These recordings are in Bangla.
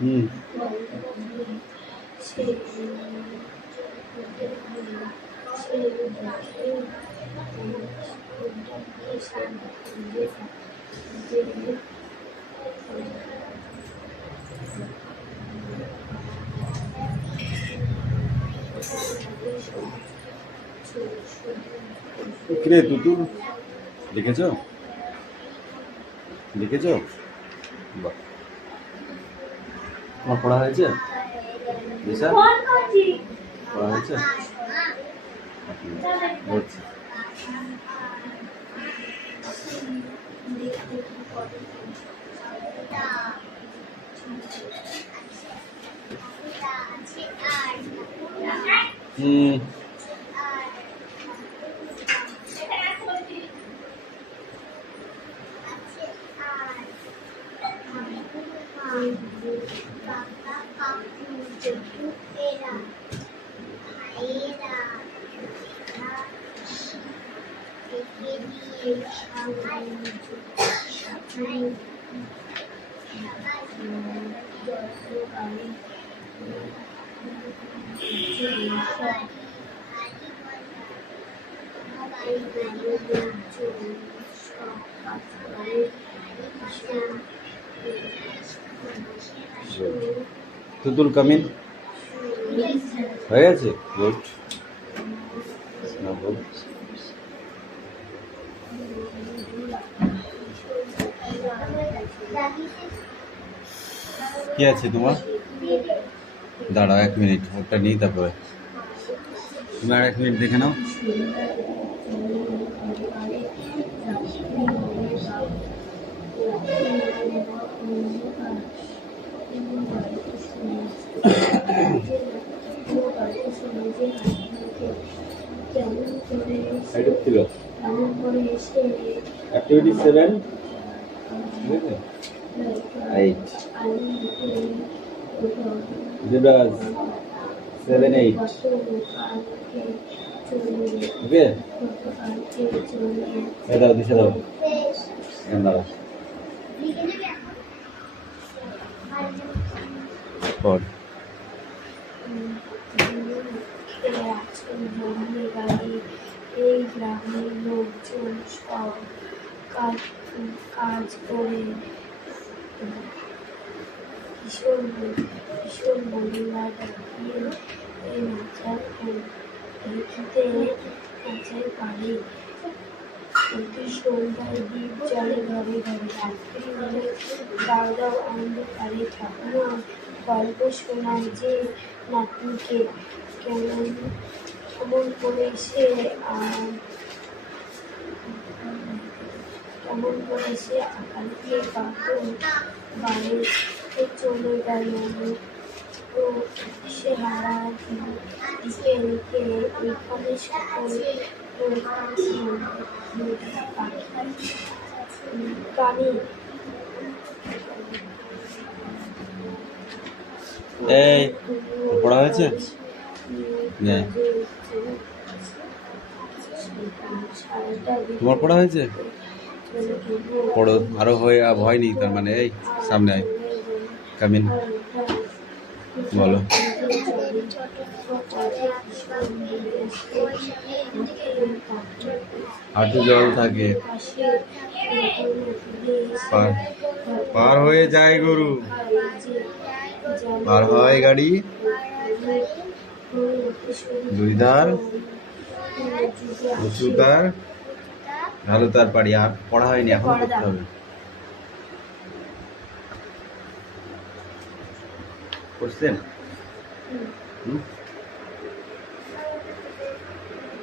হুম কিরে তুতুল লিখেছ লিখেছ? বাহ, তোমার পড়া হয়েছে? দিশা পড়া হয়েছে? হচ্ছে। হুম তুতুল কামিন হয়ে গেছে। গুড। কি আছে তোমার? দাঁড়াও 1 মিনিট, ওটা নিই তারপরে। তুমি আর 1 মিনিট দেখে নাও। Activity 7, 8. Zebras 7, 8. Okay. দাও দিশা দাও। দাও। পড়। এই গ্রামের লোকজন সব কাজ করে কিশোর মহিলা ডাকিয়ে নাচার পারে। প্রতি সন্ধ্যায় দ্বীপ জ্বলে ঘরে ঘরে, রাত্রি হলে দাও অন্ধকারে ঠাকুমা গল্প শোনায় যে নাতনিকে কেমন করে সে আকালকে বাঁধন বাড়িতে চলে গেল। তো সে হারা দিকে রেখে এখানে সকল কানে এই পড়া হয়েছে? তোমার পড়া হয়েছে? পড়ো, আরো ভয় নেই তার মানে। এই সামনে আয়, কামিন, বলো। হাঁটু জল থাকে, পার হয়ে যায় গরু, পার হয় গাড়ি, দুই ধার উঁচু তার ভালো তার পারি। আর পড়া হয়নি, এখন পড়তে হবে। কোশ্চেন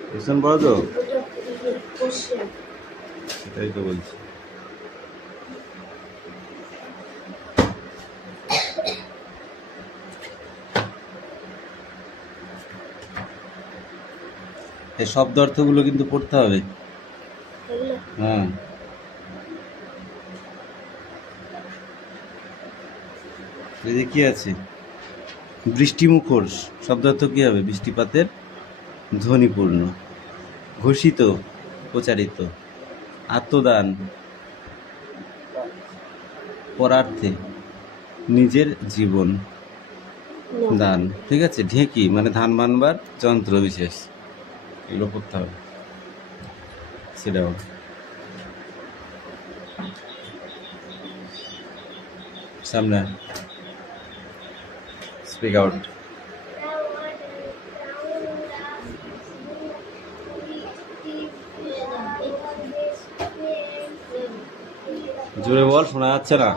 কোশ্চেন পড়ো তো, সেটাই তো বলছি। এই শব্দ অর্থগুলো কিন্তু পড়তে হবে। হ্যাঁ, এই যে কি আছে, বৃষ্টিমুখর শব্দ অর্থ কি হবে? বৃষ্টিপাতের ধ্বনিপূর্ণ, ঘোষিত, প্রচারিত, আত্মদান, পরার্থে নিজের জীবন না। দান, ঠিক আছে। ঢেঁকি মানে ধান বানবার যন্ত্র বিশেষ, এগুলো করতে হবে। সেটাও সামনে স্পিক আউট। জোরে বল, শোনা যাচ্ছে না।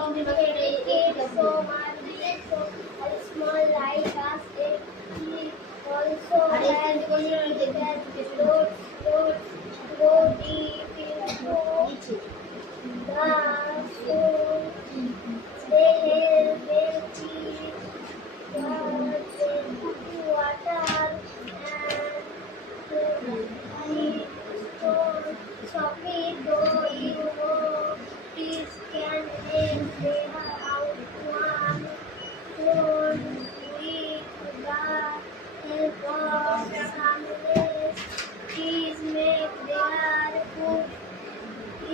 Please make their food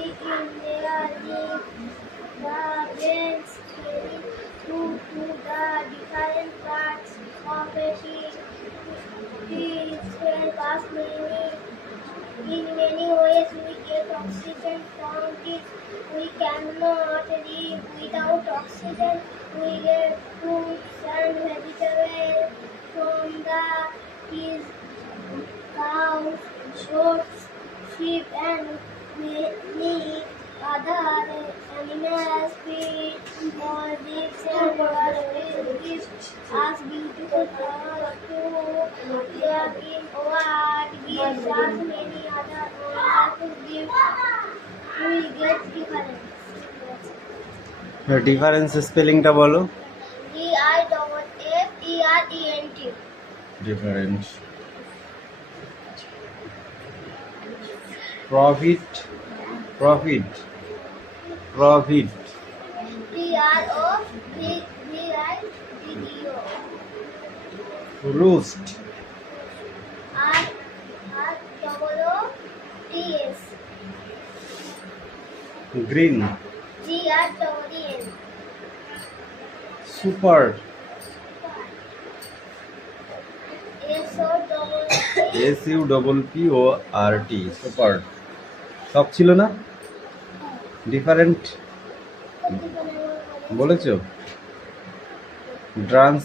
eat in their lives. The brains carry food to the different parts of a pig. Trees help us in many ways. We get oxygen from trees. We cannot live without oxygen. We get fruits and vegetables from the trees. Cows, goats, sheep, and many other animals feed on leaves and grass gives us beautiful flowers too. There in what gives us many other wonderful gifts. We get difference. Difference স্পেলিংটা বলো। DIFFERENT. Difference. Profit, profit, profit. PROFITO. Roost, ROOTS. Green, GROEN. Super, SUPPORT, super. সব ছিল না? ডিফারেন্ট বলেছো? ড্রান্স,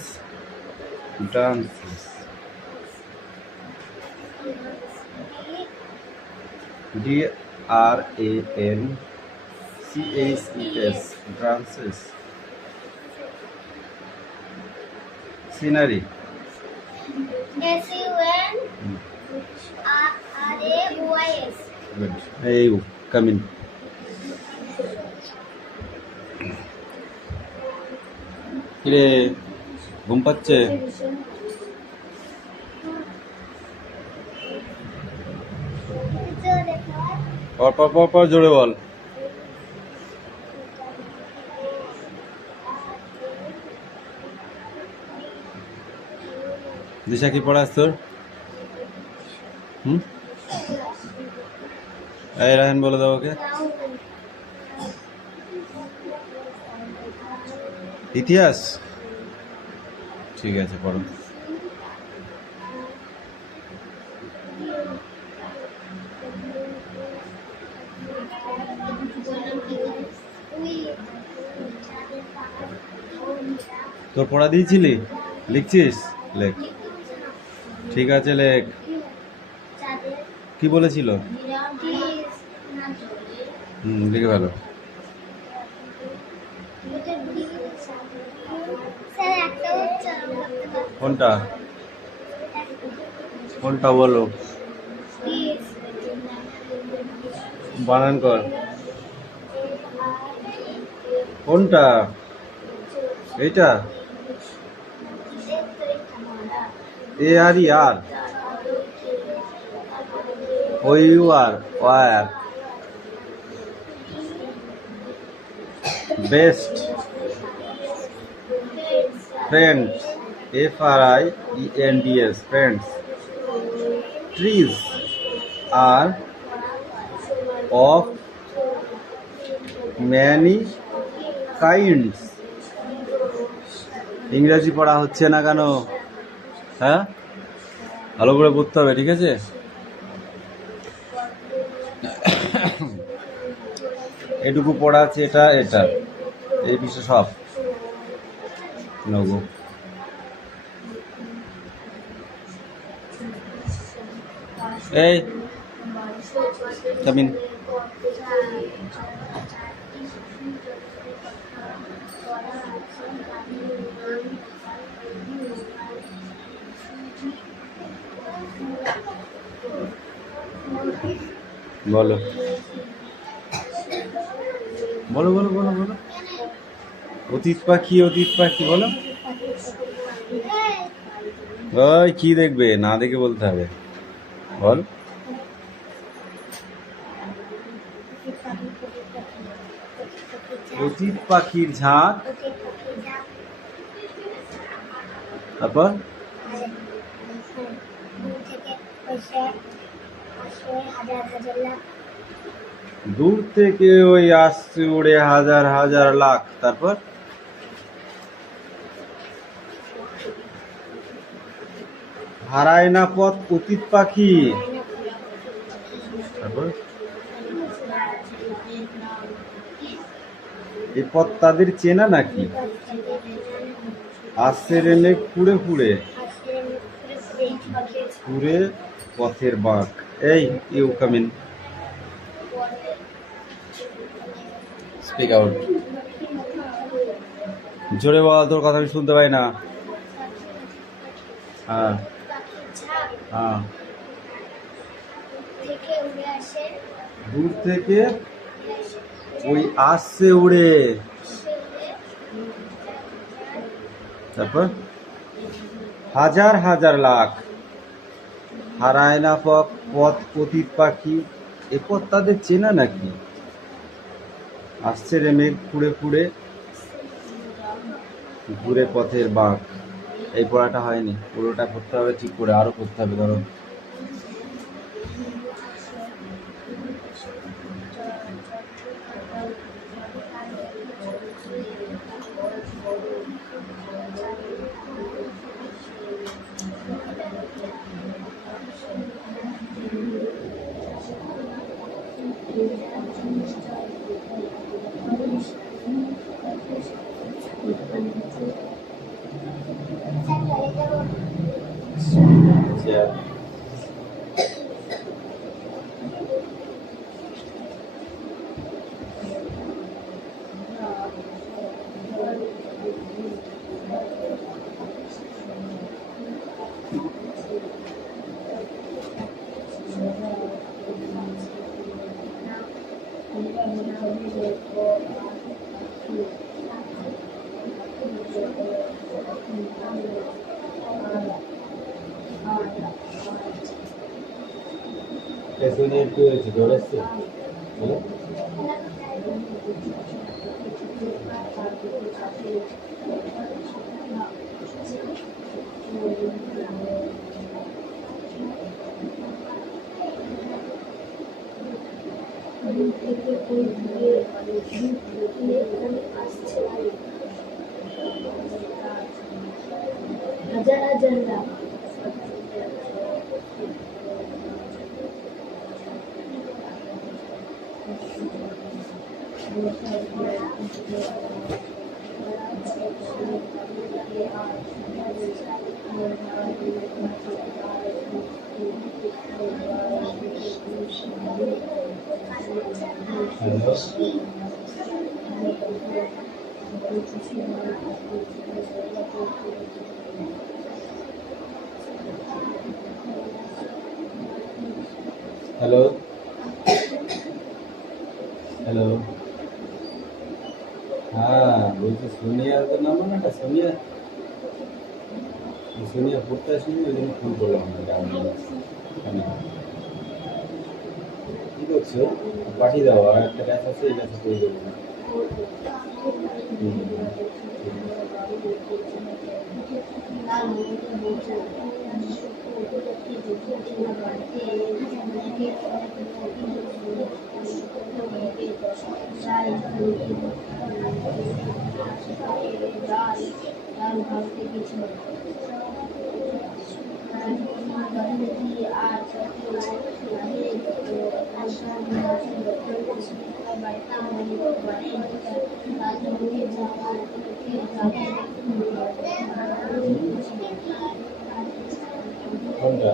ডান্স, DRANCHES, ড্রান্সেস। Scenery, SUNRAYS. গুড। এই কামিন। কিরে, ঘুম পাচ্ছে? পর পর পর পর জোরে বল। দিশা কি পড়াস তোর? এই রায়ন বলে দাও ওকে। ইতিহাস, ঠিক আছে পড়ো। তোর পড়া দিয়েছিলি? লিখছিস? লেখ। ঠিক আছে লেখ। কি বলেছিল? লিখে ভালো। কোনটা কোনটা বলো, বানান কর। কোনটা? এইটা ARER, OUR, best, friends, FRIENDS, friends. Trees are of many kinds. ইংরেজি পড়া হচ্ছে না কেন? হ্যাঁ, ভালো করে পড়তে হবে, ঠিক আছে? এটুকু পড়া আছে, এটা এটা এই বিষয় সব নগো। এই কামিন। বলো বলো বলো বলো বলো। অতীত পাখি, অতীত পাখি বলো। ওই কি দেখবে, না দেখে বলতে হবে, বল। অতীত পাখির ঝাঁক, তারপর দূর থেকে ওই আসছে উড়ে হাজার হাজার লাখ, তারপর হারায় না পথ অতীত পাখি, তারপর এই পথ তাদের চেনা নাকি, আসছে রেনে কুড়ে কুড়ে কুড়ে পথের বাঁক। এই ইউ কামিন, স্পিক আউট। জোরে বল, তোর কথা আমি শুনতে পাই না। হ্যাঁ হ্যাঁ, দূর থেকে ওই আসছে উড়ে, তারপর হাজার হাজার লাখ, হারায় না পথ অতীত পাখি, এ পথ তাদের চেনা নাকি, আসছে রে মেঘ ফুড়ে ফুড়ে ঘুরে পথের বাঁক। এই পড়াটা হয়নি, পুরোটা পড়তে হবে ঠিক করে, আরো পড়তে হবে। ধরো একটু হয়েছে, ধরেছে হাজার হাজার লাখ। হ্যালো হ্যালো, হ্যাঁ বলছি সোনিয়া তো নাম না, একটা সোনিয়া, সোনিয়া পড়তে আসেনি, ওই জন্য ফোন করলাম। কি করছো? পাঠিয়ে দাও, আর একটা কাজ আছে, এই কাজ করে দেবো। রায় ডাল ডাল ভাবতে কিছু আর কোনটা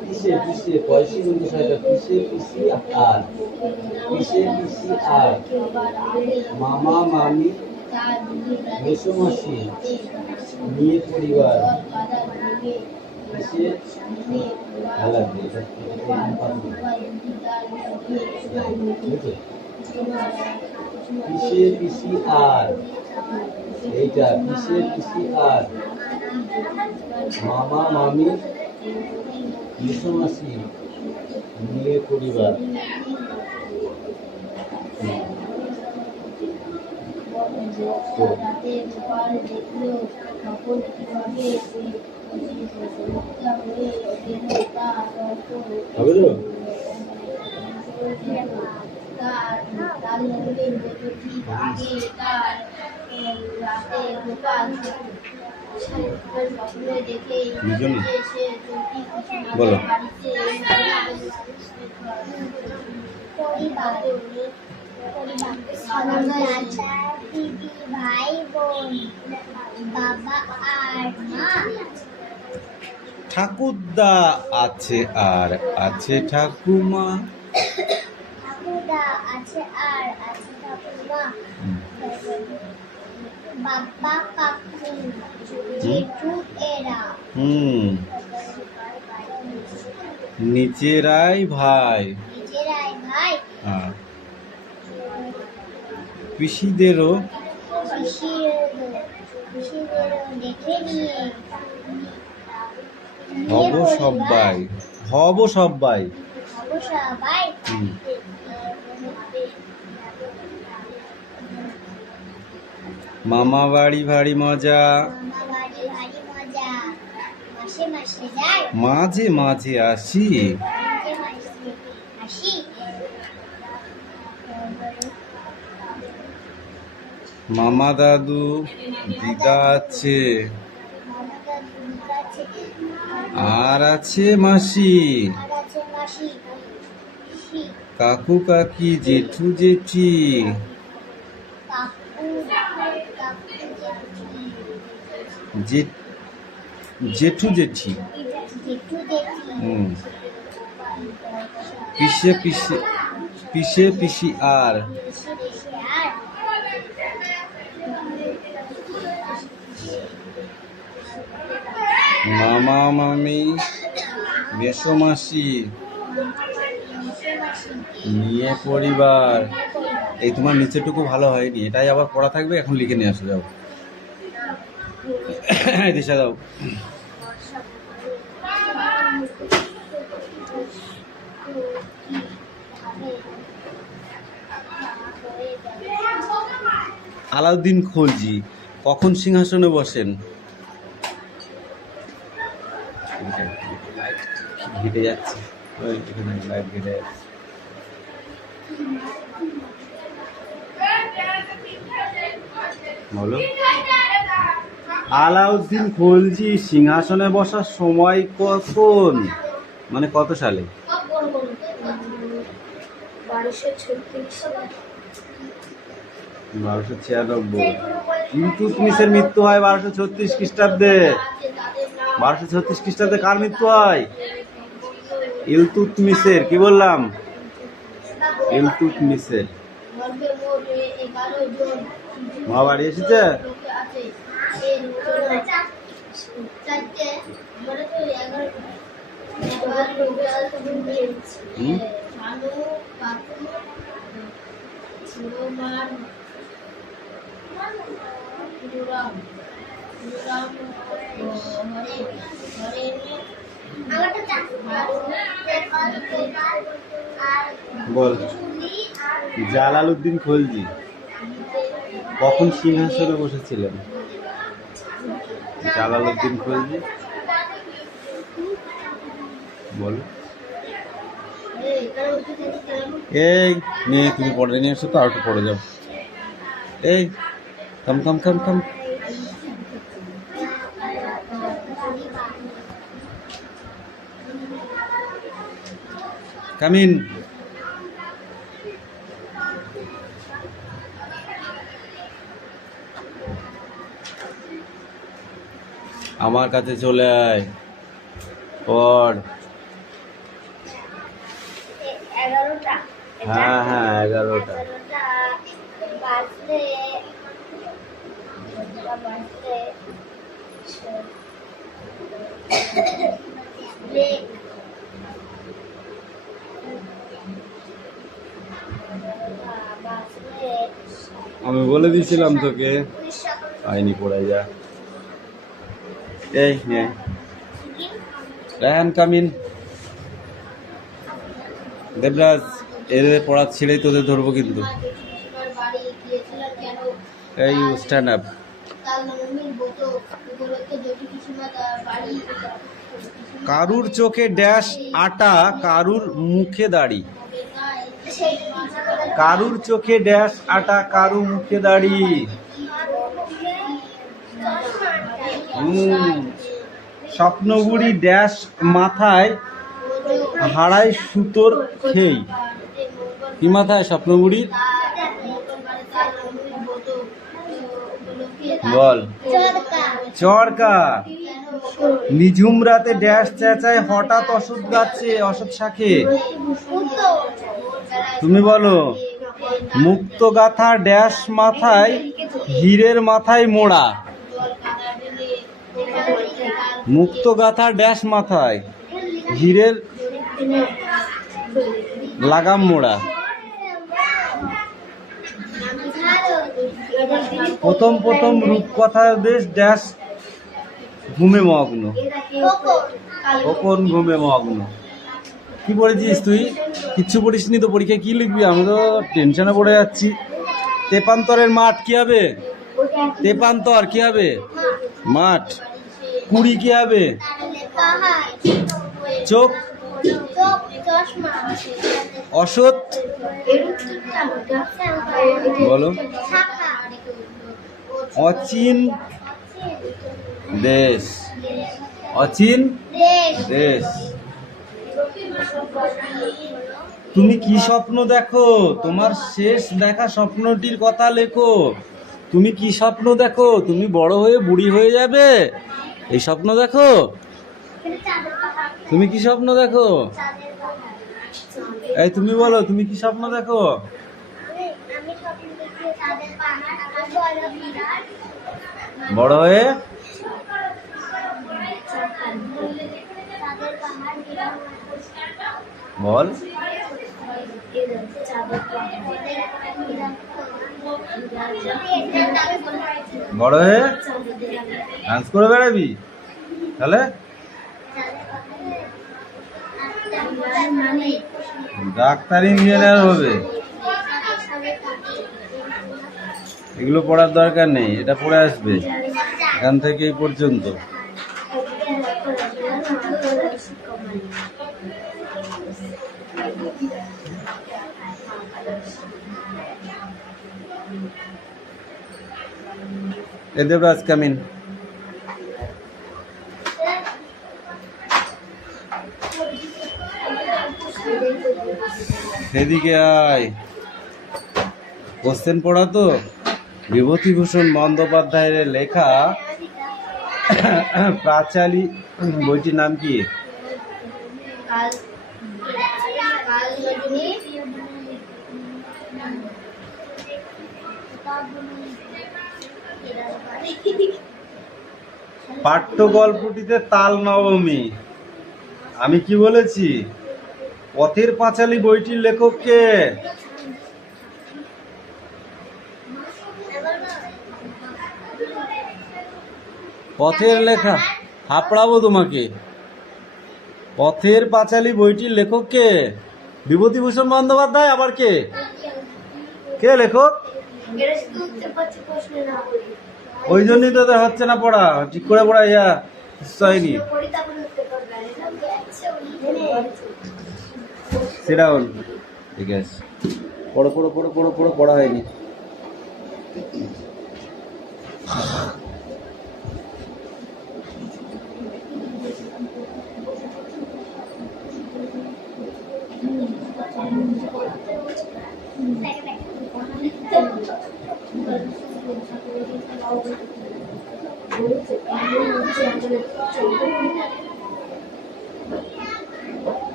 পিসে পিসে পয়সি বলতে সাইডটা পিসে পিসি আর পিসে পিসি আর মামা মামি মেসোমাসি নিয়ে পরিবার পিসে ভালো লাগবে এটা পিসে পিসি আর এইটা পিসে পিসি আর মামা মামি মেসোমাসি নিয়ে পরিবার হবে তো বলো। চাচা দিদি ভাই বোন বাবা আর মা ঠাকুরদা আছে আর আছে ঠাকুমা। ঠাকুরদা আছে আর আছে ঠাকুমা বাবা কাকু জেঠু এরা নিচেরাই ভাই। নিজেরাই ভাই হ্যাঁ। পিসিদেরও পিসিদেরও দেখে নিয়ে হব সবাই। হব সবাই। হব সবাই মামা বাড়ি ভারী মজা। মামা বাড়ি ভারী মজা মাসে মাসে যায় মাঝে মাঝে আসি। মাঝে মাসে আসি মামা দাদু দিদা আছে মামা দাদু আছে আর আছে মাসি। আর আছে মাসি কাকু কাকি জেঠু জেঠি। কাকু কাকু জেঠু জেঠি। জেঠু জেঠি পিসে পিসে পিসে পিসি আর বেশি বেশি আর মামা মামি মেসোমাসি নিয়ে পরিবার। এই তোমার নিচেটুকু ভালো হয়নি, এটাই আবার পড়া থাকবে, এখন লিখে নিয়ে আসো। যাও দিশা দাও। আলাউদ্দিন খলজি কখন সিংহাসনে বসেন? ঘেটে যাচ্ছে, ওই এখানে লাইট ঘেটে যাচ্ছে। বলো। আলাউদ্দিন খলজি সিংহাসনে বসার সময় কখন, মানে কত সালে? 1296। ইলতুৎমিশের মৃত্যু হয় 1236 খ্রিস্টাব্দে। 1236 খ্রিস্টাব্দে কার মৃত্যু হয়? ইলতুৎমিশের। কি বললাম? ইলতুৎমিশের। মা বাড়ি এসেছে? বল। জালালউদ্দিন খলজি কখন সিংহাসনে বসেছিলেন? জালালউদ্দিন খলজি বল। এই নিয়ে তুমি পড়ে নিয়ে এসো তো, আর একটু পড়ে যাও। এই কাম কাম কাম কাম। কামিন। আমার কাছে চলে আয়, পড়। 11টা। হ্যাঁ হ্যাঁ 11টা। 11টা বাজলে আমি বলে দিয়েছিলাম তোকে, আইনি পড়ে যা। এই নে রায়হান, কামিন। দেবরাজ, এদের পড়া ছেড়েই তোদের ধরবো কিন্তু। এই স্ট্যান্ড আপ। কারুর চোখে ড্যাশ আটা, কারুর মুখে দাড়ি। কারুর চোখে ড্যাশ আটা, কারুর মুখে দাড়ি। স্বপ্নগুড়ি ড্যাশ মাথায় হারায় সুতোর খেই। কি মাথায় স্বপ্নগুড়ির? বল। চরকা। নিঝুম রাতে ড্যাশ চেঁচায় হঠাৎ অসৎ গাছে, অসৎ শাখে। তুমি বলো। মুক্ত গাথা ড্যাশ মাথায়, হীরের মাথায় মোড়া। মুক্ত গাথা ড্যাশ মাথায়, হীরের লাগাম মোড়া। প্রথম প্রথম রূপকথার দেশ ড্যাশ ঘুমে মগ্ন। কখন ঘুমে মগ্ন। কি পড়েছিস তুই? কিচ্ছু পড়িসনি তো, পরীক্ষায় কি লিখবি? আমি তো টেনশনে পড়ে যাচ্ছি। তেপান্তরের মাঠ কি হবে? তেপান্তর কি হবে? মাঠ। কুড়ি কি হবে? চোখ। অসৎ বলো। অচিন দেশ। অচিন দেশ। তুমি কি স্বপ্ন দেখো? তোমার শেষ দেখা স্বপ্নটির কথা লেখো। তুমি কি স্বপ্ন দেখো? তুমি বড় হয়ে বুড়ি হয়ে যাবে, এই স্বপ্ন দেখো? তুমি কি স্বপ্ন দেখো? এই তুমি বলো, তুমি কি স্বপ্ন দেখো? বড় হয়ে বল। বড় হয়ে ডান্স করে বেড়াবি, তাহলে ডাক্তার ইঞ্জিনিয়ার হবে। এগুলো পড়ার দরকার নেই, এটা পড়ে আসবে এখান থেকে এই পর্যন্ত। দেবরাজ, কামিন। সেদিকে আয়। কোশ্চেন পড়া তো। বিভূতিভূষণ বন্দ্যোপাধ্যায়ের লেখা পাঁচালী বইটির নাম কি? পাঠ্য গল্পটিতে তাল নবমী। আমি কি বলেছি? পথের পাঁচালী বইটির লেখক কে? পথের লেখা হাপড়াবো তোমাকে। পথের পাঁচালী বইটির লেখক কে? বিভূতিভূষণ বন্দ্যোপাধ্যায়। আবার কে? কে লেখক? ওই জন্যই তো হচ্ছে না পড়া, ঠিক করে পড়া ইয়া হয়নি। Sit down. ঠিক আছে, পড়ো পড়ো পড়ো পড়ো পড়ো, পড়া হয়নি।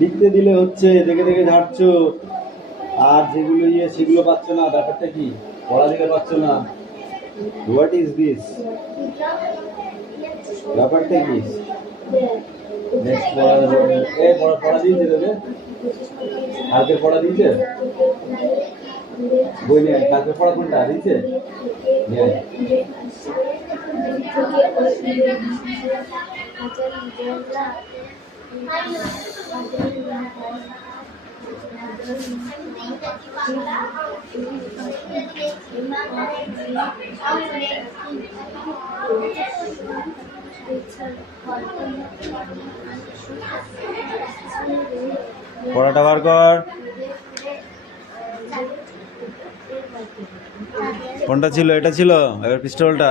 লিখতে দিলে হচ্ছে, দেখে দেখে ঝাড়ছো, আর যেগুলো সেগুলো পাচ্ছ না। ব্যাপারটা কি? পড়া দিলে পাচ্ছ না। What is this? ব্যাপারটা কি? নেক্সট পড়া দিয়েছে তোকে? কালকের পড়া দিয়েছে? বই নিয়ে কালকের পড়া কোনটা দিয়েছে? পড়াটা বার কর। কোনটা ছিল? এটা ছিল। এবার পিস্টলটা।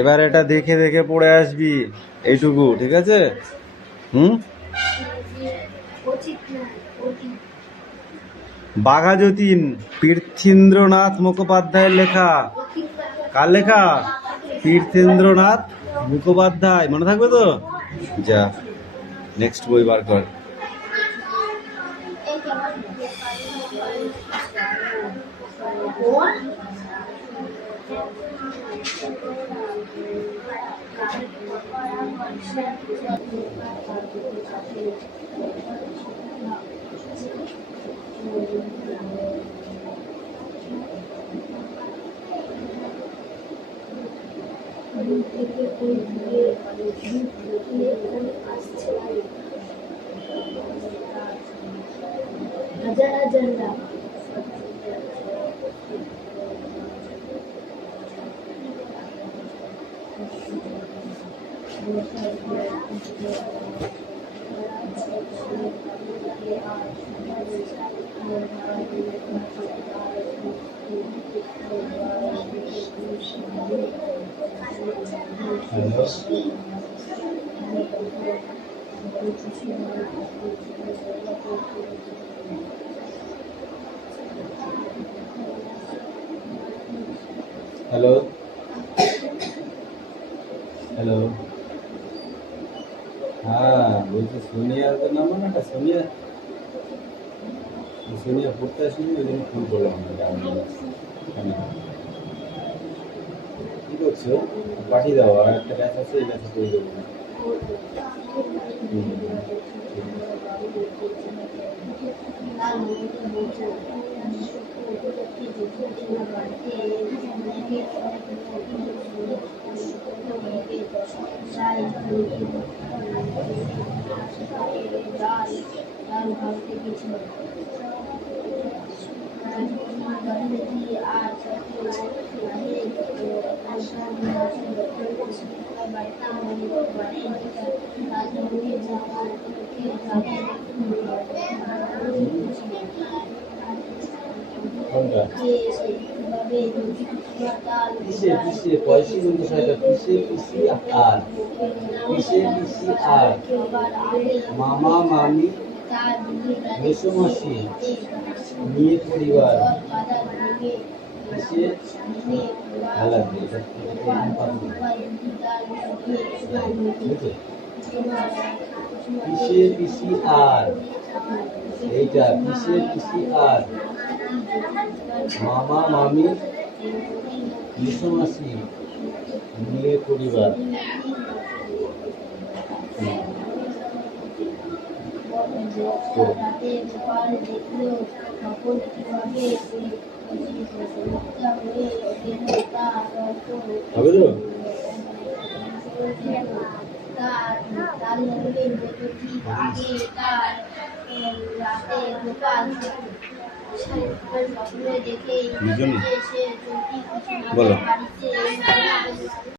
এবার এটা দেখে দেখে পড়ে আসবি, এইটুকু, ঠিক আছে? বাঘা যতীন পীর্থেন্দ্রনাথ মুখোপাধ্যায়ের লেখা। কার লেখা? পীর্থেন্দ্রনাথ মুখোপাধ্যায়। মনে থাকবে তো? যা, নেক্সট বই বার কর। হাজার হাজার লাখ হ্যালো হ্যালো, হ্যাঁ বলছি সোনিয়ার তো নাম না? সোনিয়া, সোনিয়া পড়তে আসেনি, ওই জন্য ফোন করলাম। কি করছো? পাঠিয়ে দাও, আর একটা ব্যাচ আছে, এই ব্যাচে করে দেবো। কোনটা? পিসে পিসে পয়সি বলতে সাইডটা পিসে পিসি আর পিসে পিসি আর মামা মামি মেসোমাসি নিয়ে পরিবার পিসে ভালো লাগবে এটা। পিসে পিসি আর, এইটা পিসে পিসি আর মামা মামি মেসোমাসি নিয়ে পরিবার। হবে তো? রাতে গোপাল স্বপ্নে দেখে দুজনই? যে সে চটি কিছু বলো। বাড়ি